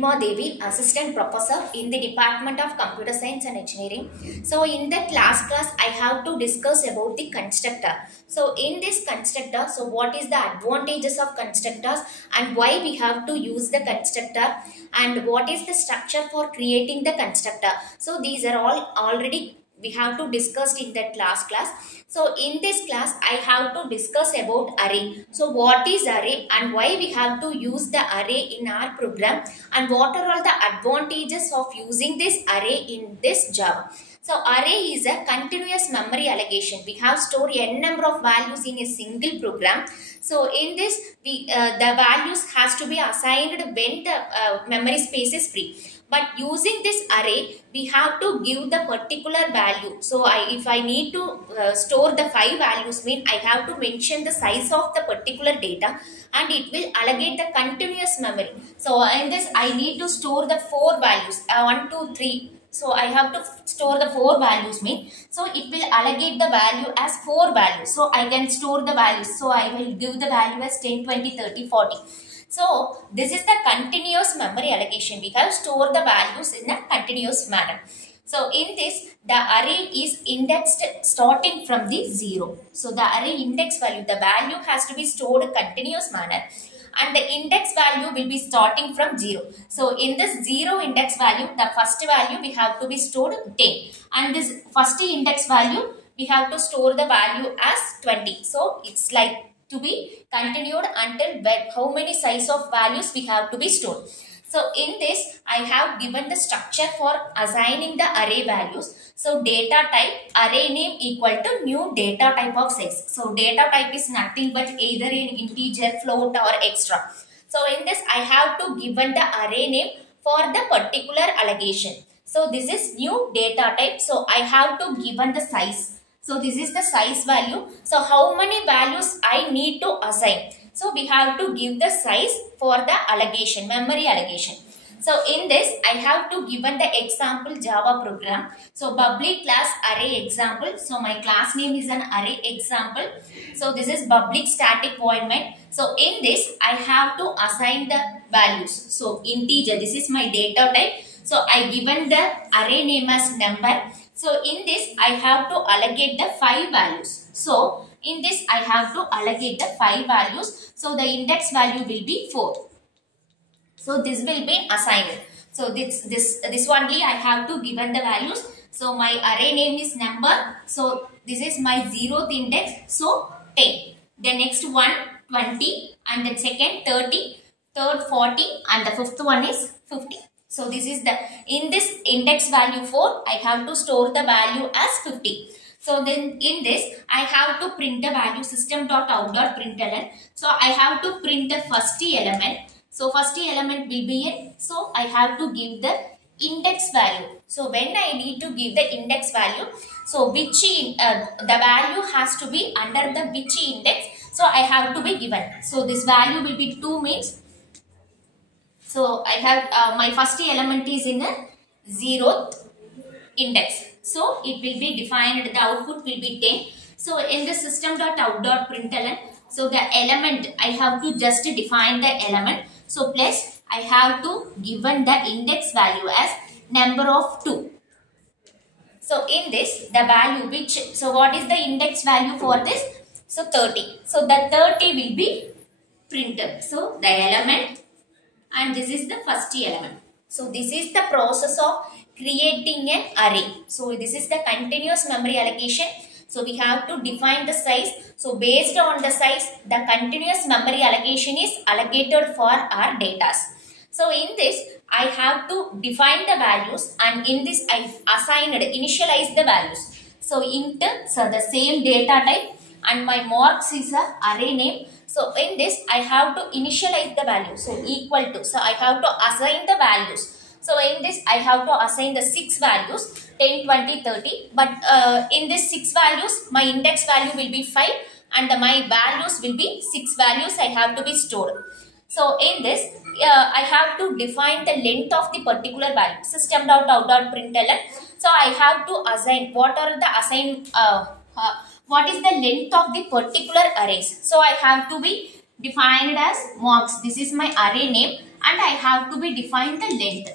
Nilima Devi, Assistant Professor in the Department of Computer Science and Engineering. So in the class, I have to discuss about the constructor. So in this constructor, so what is the advantages of constructors and why we have to use the constructor and what is the structure for creating the constructor. So these are all already we have to discuss in that class. So in this class, I have to discuss about array. So what is array and why we have to use the array in our program and what are all the advantages of using this array in this Java. So array is a continuous memory allocation. We have stored n number of values in a single program. So in this, the values has to be assigned when the memory space is free. But using this array, we have to give the particular value. So if I need to store the 5 values, I have to mention the size of the particular data and it will allocate the continuous memory. So in this, I need to store the 4 values, 1, 2, 3. So I have to store the 4 values so it will allocate the value as 4 values. So I can store the values. So I will give the value as 10, 20, 30, 40. So this is the continuous memory allocation. We have stored the values in a continuous manner. So in this, the array is indexed starting from the 0. So the array index value, the value has to be stored in continuous manner and the index value will be starting from 0. So in this 0 index value, the first value we have to be stored 10 and this first index value we have to store the value as 20. So it's like to be continued until how many size of values we have to be stored. So in this, I have given the structure for assigning the array values. So data type array name equal to new data type of size. So data type is nothing but either an integer, float or extra. So in this, I have to given the array name for the particular allocation. So this is new data type. So I have to given the size. So this is the size value. So how many values I need to assign? So we have to give the size for the allocation, memory allocation. So in this, I have to given the example Java program. So public class array example. So my class name is an array example. So this is public static void main. So in this, I have to assign the values. So integer, this is my data type. So I given the array name as number. So in this, I have to allocate the 5 values. So in this, I have to allocate the 5 values. So the index value will be 4. So this will be assigned. So this only I have to given the values. So my array name is number. So this is my 0th index. So 10. The next one 20 and the second 30, third 40 and the fifth one is 50. So this is the, in this index value 4, I have to store the value as 50. So then in this, I have to print the value system.out.println. So I have to print the first element. So first element will be in. So I have to give the index value. So when I need to give the index value, so which the value has to be under the which index. So I have to be given. So this value will be 2 means. So I have my first element is in a 0th index. So it will be defined, the output will be 10. So in the system.out.println, so the element, I have to just define the element. So plus I have to given the index value as number of 2. So in this, the value which, so what is the index value for this? So 30. So the 30 will be printed. So the element. And this is the first element. So this is the process of creating an array. So this is the continuous memory allocation. So we have to define the size. So based on the size, the continuous memory allocation is allocated for our data. So in this, I have to define the values and in this I initialize the values. So int, so the same data type and my marks is a array name. So in this, I have to initialize the value. So equal to. So I have to assign the values. So in this, I have to assign the 6 values, 10, 20, 30. But in this 6 values, my index value will be 5 and my values will be 6 values I have to be stored. So in this, I have to define the length of the particular value. System.out.println. So I have to assign what are the what is the length of the particular arrays. So I have to be defined as marks. This is my array name and I have to be defined the length.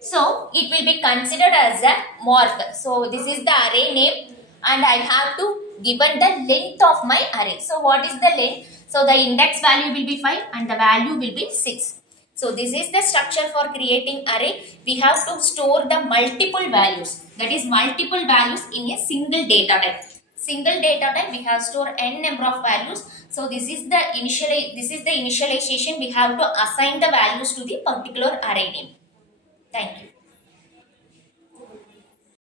So it will be considered as a mark. So this is the array name and I have to given the length of my array. So what is the length? So the index value will be 5 and the value will be 6. So this is the structure for creating array. We have to store the multiple values, that is multiple values in a single data type. Single data type we have store n number of values. So this is the initialization. We have to assign the values to the particular array name. Thank you.